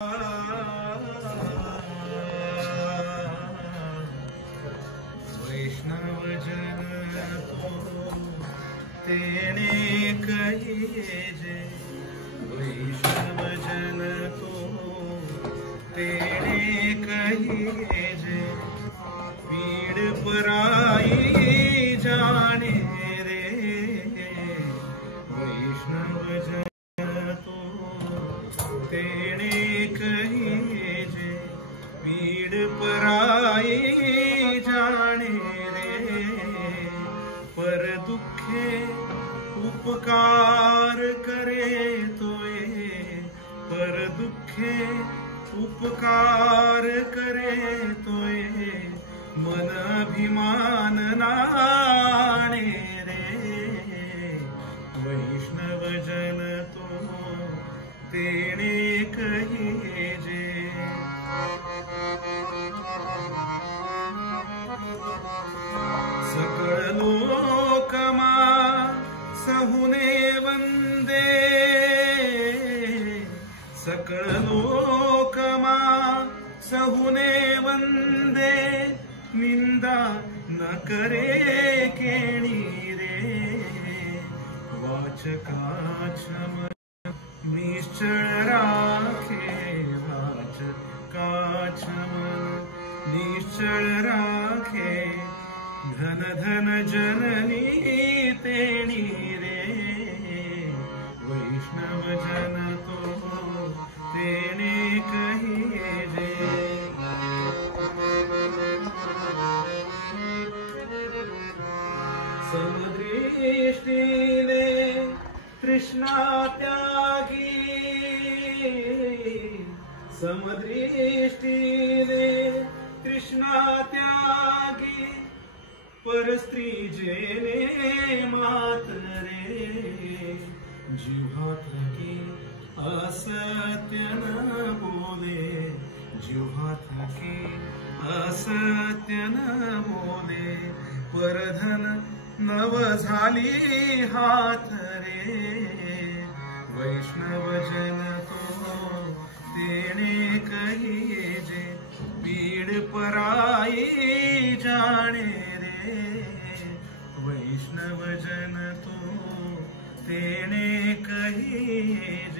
वैष्णव जन तो तेने कहिए, वैष्णव जन तो तेने कहिए, पीड़ पराई जाने रे। वैष्णव जन तो तेने कहिए, पीड़ पराई जाने रे। पर दुखे उपकार करे तोए, पर दुखे उपकार करे तोए, मन अभिमान नाणे रे। वैष्णव जन तो तेने कहिए, सकल लोकमा सहुने वंदे, सकल लोकमा सहुने वंदे, निंदा न करे केणी रे। वाचकाक्षम निश्चल राखे, वाचकाक्षम निश्चल राखे, धन धन जननी तेणी रे। वैष्णव जन तो तेने कहिए, समदृष्टिने तृष्णा त्यागी, समदृष्टिने तृष्णा त्यागी, पर स्त्री जेने मातरे। जिह्वा थकी असत्य न बोले, जिह्वा थकी असत्य न बोले, परधन नव झाली हाथ रे। वैष्णव जन तो तेने कहिए, पीड़ पराई जाने रे। वैष्णव जन तो तेने कहिए।